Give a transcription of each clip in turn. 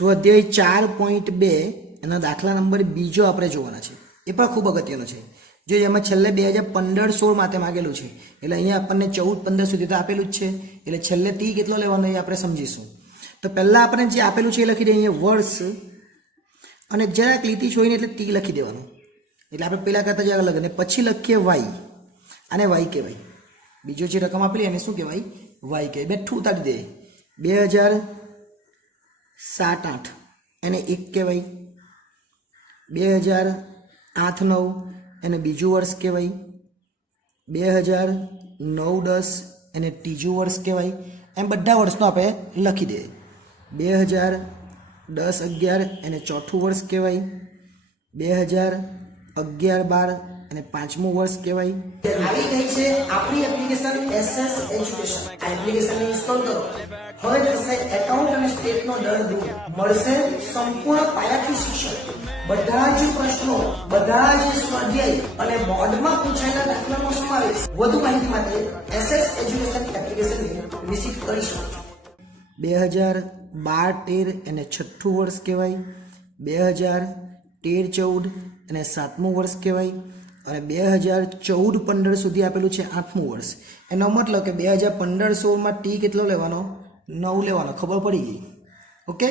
સ્વાધ્યાય 4.2 એનો દાખલા નંબર બીજો આપણે જોવાના છે. એ પણ ખૂબ અગત્યનો છે. જો એમાં છેલ્લે 2015-16 માટે માગેલું છે, એટલે અહીંયા આપણને 14-15 સુધી તો આપેલું જ છે, એટલે છેલ્લે ટી કેટલો લેવાનો એ આપણે સમજીશું. તો પહેલાં આપણે જે આપેલું છે એ લખી દઈએ અહીંયા વર્ષ, અને જરાક લીટી છોડીને એટલે ટી લખી દેવાનું. એટલે આપણે પહેલાં કરતાં જ અલગ, અને પછી લખીએ વાય, આને વાય કહેવાય. બીજો જે રકમ આપેલી એને શું કહેવાય? વાય કહેવાય. બેઠું ઉતારી દે. 2007-8 એને 1 કહેવાય. 2008-9 એને બીજું વર્ષ કહેવાય. 2009-10 એને ત્રીજું વર્ષ કહેવાય. એમ બધા વર્ષનો આપણે લખી દઈએ. 2010-11 એને ચોથું વર્ષ કહેવાય. 2011-12 એને પાંચમું વર્ષ કહેવાય. આવી ગઈ છે આપણી એપ્લિકેશન SS એજ્યુકેશન. આ એપ્લિકેશન ઇન્સ્ટોલ કરો. હવે થશે એકાઉન્ટ અને સ્ટેટનો દર દૂર. મળશે સંપૂર્ણ પાયાથી શિક્ષણ. બધા જ પ્રશ્નો, બધા જ સ્વાધ્યાય અને બોર્ડમાં પૂછાયેલા દાખલાનો સમાવેશ. વધુ માહિતી માટે SS એજ્યુકેશન એપ્લિકેશન વિઝિટ કરી શકો છો. 2012-13 એને છઠ્ઠું વર્ષ કહેવાય. 2013-14 એને સાતમું વર્ષ કહેવાય. અને 2014-15 સુધી આપેલું છે આઠમું વર્ષ. એનો મતલબ કે 2015-16માં ટી કેટલો લેવાનો? 9 લેવાનો. ખબર પડી ગઈ? ઓકે,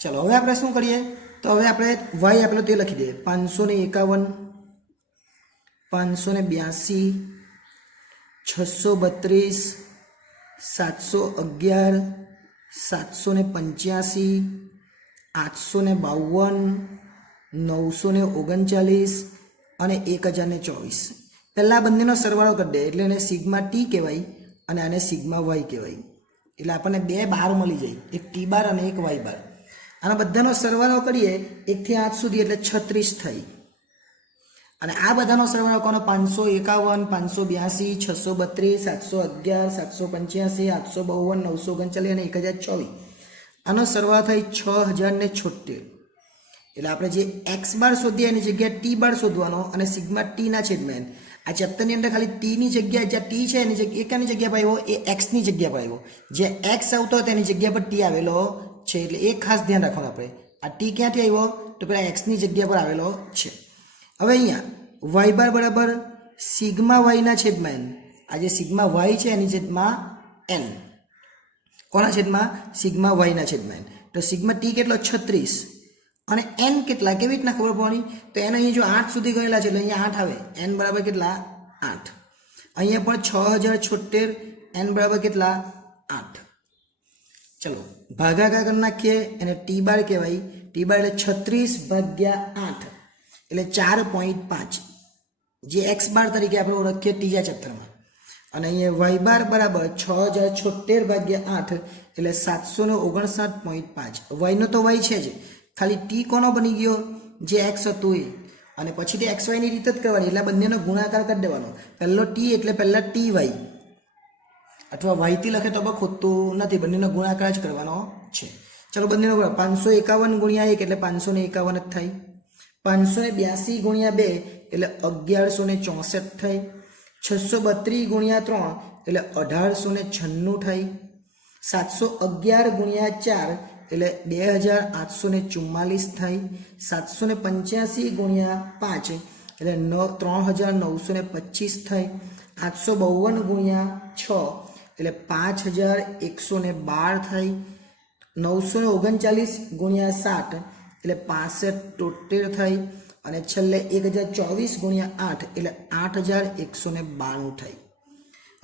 ચલો હવે આપણે શું કરીએ? તો હવે આપણે વાય આપેલું તે લખી દઈએ. 551, 582, 632, 711, 785, 852, 939 અને 1024. પહેલાં બંનેનો સરવાળો કરી દે એટલે એને સિગ્મા ટી કહેવાય અને આને સિગ્મા વાય કહેવાય. એટલે આપણને 2 બાર મળી જાય, એક ટી બાર અને એક વાય બાર. આના બધાનો સરવાળો કરીએ 1 થી 8 સુધી એટલે 36 થઈ. અને આ બધાનો સરવાળો કોનો? 551, 582, 632, 711, 785, 852, 939 અને 1024. આનો સરવાળો થાય 6076. એટલે આપણે જે એક્સ બાર શોધીએ એની જગ્યાએ ટી બાર શોધવાનો અને સિગ્મા ટીના છેદમાં. આ ચેપ્ટરની અંદર ખાલી ટીની જગ્યાએ જ્યાં ટી છે એની જગ્યાએ એકાની જગ્યા પર આવ્યો, એ એક્સની જગ્યા પર આવ્યો. જે એક્સ આવતો હોય તેની જગ્યા પર ટી આવેલો છે. એટલે એ ખાસ ધ્યાન રાખવાનું આપણે. આ ટી ક્યાંથી આવ્યો? તો પેલા એક્સની જગ્યા પર આવેલો છે. હવે અહીંયા વાય બાર બરાબર સિગ્મા વાયના છેદમાં એન. આ જે સિગ્મા વાય છે એની છેદમાં એન. કોના છેદમાં? સિગ્મા વાયના છેદમાં એન. તો સિગ્મા ટી કેટલો? 36. અને એન કેટલા? કેવી રીતના ખબર પડવાની? તો એને અહીં જો 8 સુધી ગયેલા છે એટલે અહીંયા 8 આવે. એન બરાબર કેટલા? 8. અહીંયા પણ 6076. એન બરાબર કેટલા? 8. ચલો ભાગાકાર કરી નાખીએ. એને ટી બાર કહેવાય. ટી બાર એટલે 36/8 એટલે 4.5, જે એક્સ બાર તરીકે આપણે ઓળખીએ ત્રીજા ચેપ્ટરમાં. અને અહીંયા વાય બાર બરાબર 6076/8 એટલે 759.5. વાયનો તો વાય છે જ, ખાલી ટી કોનો બની ગયો? જે એક્સ હતું એ. અને પછી તે એક્સ વાયની રીત જ કરવાની, એટલે બંનેનો ગુણાકાર કરી દેવાનો. પહેલો ટી એટલે પહેલાં ટી વાય, અથવા વાયથી લખે તો પણ ખોટું નથી, બંનેનો ગુણાકાર જ કરવાનો છે. ચલો બંનેનો 551 ગુણ્યા 1 એટલે 551 જ થાય. 582 ગુણ્યા 2 એટલે 1164 થાય. 632 ગુણ્યા 3 એટલે 1896 થાય. 711 ગુણ્યા 4 એટલે 2844 થાય. 785 ગુણ્યા 5 એટલે 3925 થાય. 852 ગુણ્યા 6 એટલે 5112 થાય. 939 ગુણ્યા 7 એટલે 6573 થાય. અને છેલ્લે 1024 ગુણ્યા 8 એટલે 8192 થાય.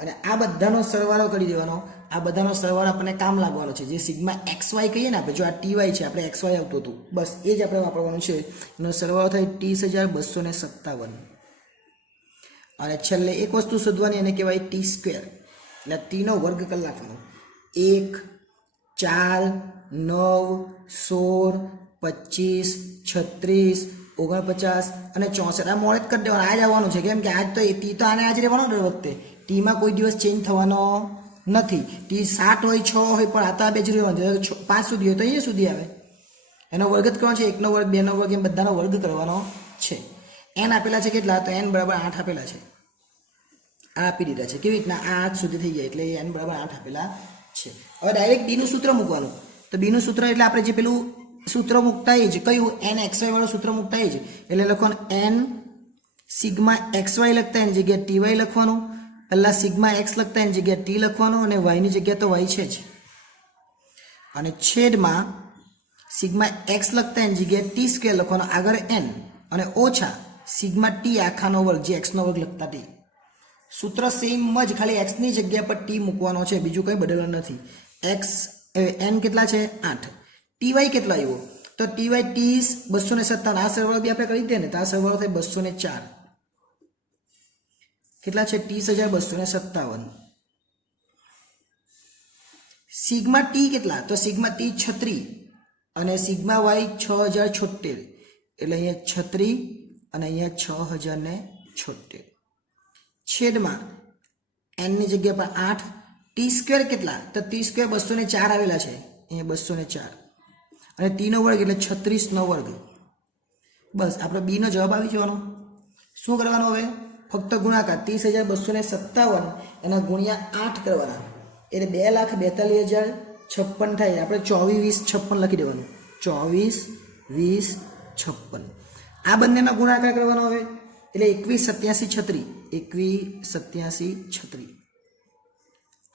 અને આ બધાનો સરવાળો કરી દેવાનો. આ બધાનો સરવાળો આપણને કામ લાગવાનો છે. જે સિગ્મા એક્સ વાય કહીએ ને આપણે, જો આ ટી વાય છે, આપણે એક્સ વાય આવતું હતું, બસ એ જ આપણે વાપરવાનું છે. એનો સરવાળો થાય 30257. અને છેલ્લે એક વસ્તુ શોધવાની, એને કહેવાય ટી સ્ક્વેર. એટલે ટીનો વર્ગ કરી નાખવાનો. 1, 4, 9, 16, 25, 36, 49 અને 64. આ મોડે જ કરી દેવાનું. આ જ આવવાનું છે, કેમ કે આજ તો ટી તો આને આજ રહેવાનો દર વખતે. ટીમાં કોઈ દિવસ ચેન્જ થવાનો નથી. ટી 7 હોય, 6 હોય, પણ આ તો આ બે જ રહેવાનું. 5 સુધી હોય તો અહીંયા સુધી આવે. એનો વર્ગ જ કરવાનો છે. 1નો વર્ગ, 2નો વર્ગ, એમ બધાનો વર્ગ કરવાનો છે. એન આપેલા છે કેટલા? તો એન બરાબર 8 આપેલા છે. આ આપી દીધા છે. કેવી રીતના? આ 8 સુધી થઈ જાય એટલે એન બરાબર 8 આપેલા છે. હવે ડાયરેક્ટ ડીનું સૂત્ર મૂકવાનું. તો બીનું સૂત્ર એટલે આપણે જે પેલું સૂત્ર મૂકતા એ જ કયું NXY વાળું સૂત્ર મૂકતા એ જ એટલે લખવાનું N સિગ્મા XY લખતા એની જગ્યાએ TY લખવાનું, પહેલા સિગ્મા X લખતા એની જગ્યાએ T લખવાનું અને Y ની જગ્યાએ તો Y છે જ, અને છેદમાં સિગ્મા X લખતા એની જગ્યાએ T² લખવાનો, આગળ N અને ઓછા સિગ્મા T આખાનો વર્ગ જે X નો વર્ગ લખતા T. સૂત્ર સેમ જ, ખાલી X ની જગ્યા પર T મૂકવાનો છે, બીજું કંઈ બદલવાનું નથી. N કેટલા છે 8, TY કેટલો આવ્યો તો TY 30 257, આ સરવાળો બી આપણે કરી દઈએ ને તો આ સરવાળો થાય 204, કેટલા છે 30,257. સિગ્મા T કેટલા તો સિગ્મા T 36 અને સિગ્મા Y 6076, એટલે અહીંયા 36 અને અહીંયા 6076 છેદમાં N ની જગ્યા પર 8, T² કેટલા તો T² 204 આવેલા છે, અહીંયા 204 અને T નો વર્ગ એટલે 36 નો વર્ગ. બસ આપણે બી નો જવાબ આવી જવાનો. શું કરવાનો હવે? ફક્ત ગુણાકાર 30,257 એના ગુણ્યા 8 કરવાના એટલે 2,42,056 થાય. આપણે 24 20 56 લખી દેવાનું, 24 20 56. આ બંનેનો ગુણાકાર કરવાનો હવે એટલે 21 87 36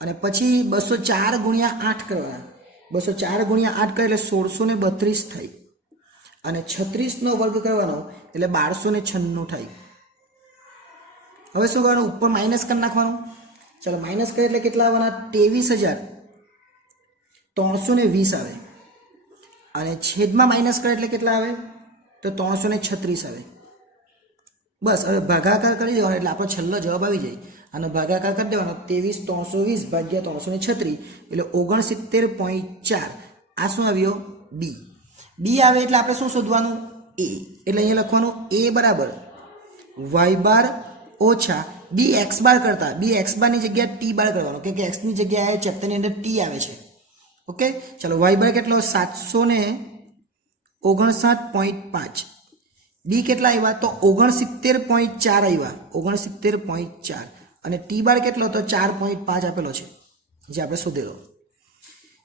અને પછી 204 ગુણ્યા 8 કરવાના, 204 ગુણ્યા 8 કરે એટલે 1632 થાય અને 36 નો વર્ગ કરવાનો એટલે 1296 થાય. હવે શું કરવાનું? ઉપર માઇનસ કરી નાખવાનું. ચલો માઇનસ કરે એટલે કેટલા આવવાના? 23,320 આવે અને છેદમાં માઇનસ કરે એટલે કેટલા આવે તો 336 આવે. બસ હવે ભાગાકાર કરી દેવાનો એટલે આપણો છેલ્લો જવાબ આવી જાય અને ભાગાકાર કરી દેવાનો 23,320 ભાગ્યા 336 એટલે 69.4. આ શું આવ્યો? બી. બી આવે એટલે આપણે શું શોધવાનું? એ. એટલે અહીંયા લખવાનું એ બરાબર વાય બાર ઓછા બી એક્સ બાર કરતા બી એક્સ બારની જગ્યાએ ટી બાર કરવાનો, કેમ કે એક્સની જગ્યાએ ચેપ્ટરની અંદર ટી આવે છે. ઓકે, ચલો વાય બાર કેટલો? 759.5. બી કેટલા આવ્યા તો 69.4 આવ્યા, 69.4 અને ટી બાર કેટલો તો 4.5 આપેલો છે જે આપણે શોધેલો.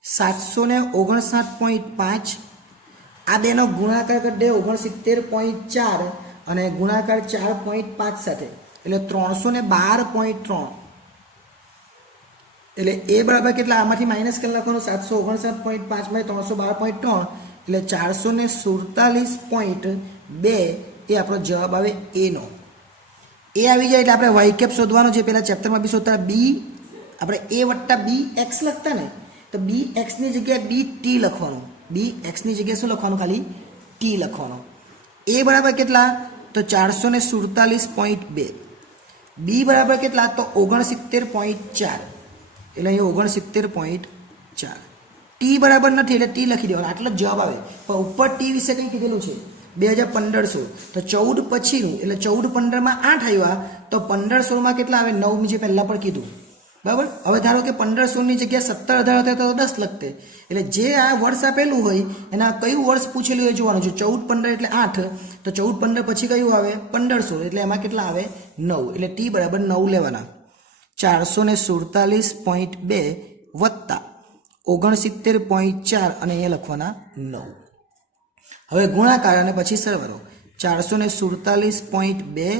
759.5 આ બેનો ગુણાકાર કરી દે 69.4 અને ગુણાકાર 4.5 સાથે એટલે 312.3 એટલે એ બરાબર કેટલા? આમાંથી માઇનસ કરી નાખવાનું 759.5 માં 312.3 એટલે 447.2 એ આપણો જવાબ આવે એનો. એ આવી જાય એટલે આપણે વાય કેપ શોધવાનો છે. પહેલા ચેપ્ટરમાં બી શોધતા બી આપણે એ વત્તા બી એક્સ લખતા ને તો બી એક્સની જગ્યાએ બી ટી લખવાનું, બી એક્સની જગ્યાએ શું લખવાનું? ખાલી ટી લખવાનું. એ બરાબર કેટલા તો 447.2. બી બરાબર કેટલા તો 69.4 એટલે અહીંયા 69.4. ટી બરાબર નથી એટલે ટી લખી દેવાનું, આટલો જ જવાબ આવે. પણ ઉપર ટી વિશે કંઈ કીધેલું છે 2015 તો 14 પછીનું એટલે 14 15માં 8 આવ્યા તો 15 16માં કેટલા આવે? 9 જે પહેલાં પણ કીધું બરાબર. હવે ધારો કે 15 16ની જગ્યાએ 17 18 હતા તો 10 લખતે, એટલે જે આ વર્ષ આપેલું હોય એના કયું વર્ષ પૂછેલું હોય જોવાનું છે. 14 15 એટલે 8 તો 14 15 પછી કયું આવે? 15 16 એટલે એમાં કેટલા આવે? 9 એટલે ટી બરાબર 9 લેવાના. 447.2 વત્તા 69.4 અને અહીંયા લખવાના 9. હવે ગુણાકાર અને પછી સરવાળો 447.2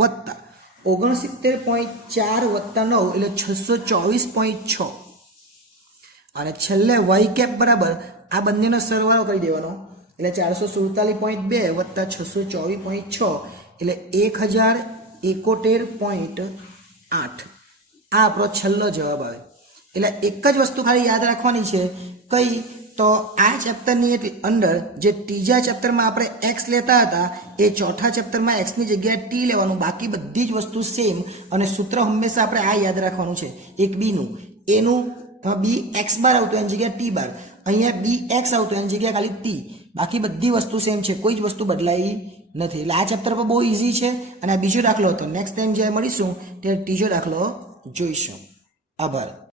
વત્તા 69.4 વત્તા 9 એટલે 624.6 અને છેલ્લે વાય કેપ બરાબર આ બંનેનો સરવાળો કરી દેવાનો એટલે 447.2 વત્તા 624.6 એટલે 1071.8. આ આપણો છેલ્લો જવાબ આવે. એટલે એક જ વસ્તુ ખાલી યાદ રાખવાની છે, કઈ તો આ ચેપ્ટરની અંદર જે ત્રીજા ચેપ્ટરમાં આપણે એક્સ લેતા હતા એ ચોથા ચેપ્ટરમાં એક્સની જગ્યાએ ટી લેવાનું, બાકી બધી જ વસ્તુ સેમ અને સૂત્ર હંમેશા આપણે આ યાદ રાખવાનું છે. એક બીનું એનું બી એક્સ બાર આવતું એની જગ્યાએ ટી બાર, અહીંયા બી એક્સ આવતું એની જગ્યાએ ખાલી ટી, બાકી બધી વસ્તુ સેમ છે, કોઈ જ વસ્તુ બદલાઈ નથી. એટલે આ ચેપ્ટર પર બહુ ઇઝી છે અને આ બીજો દાખલો હતો. નેક્સ્ટ ટાઈમ જ્યારે મળીશું ત્યારે ત્રીજો દાખલો જોઈશું. આભાર.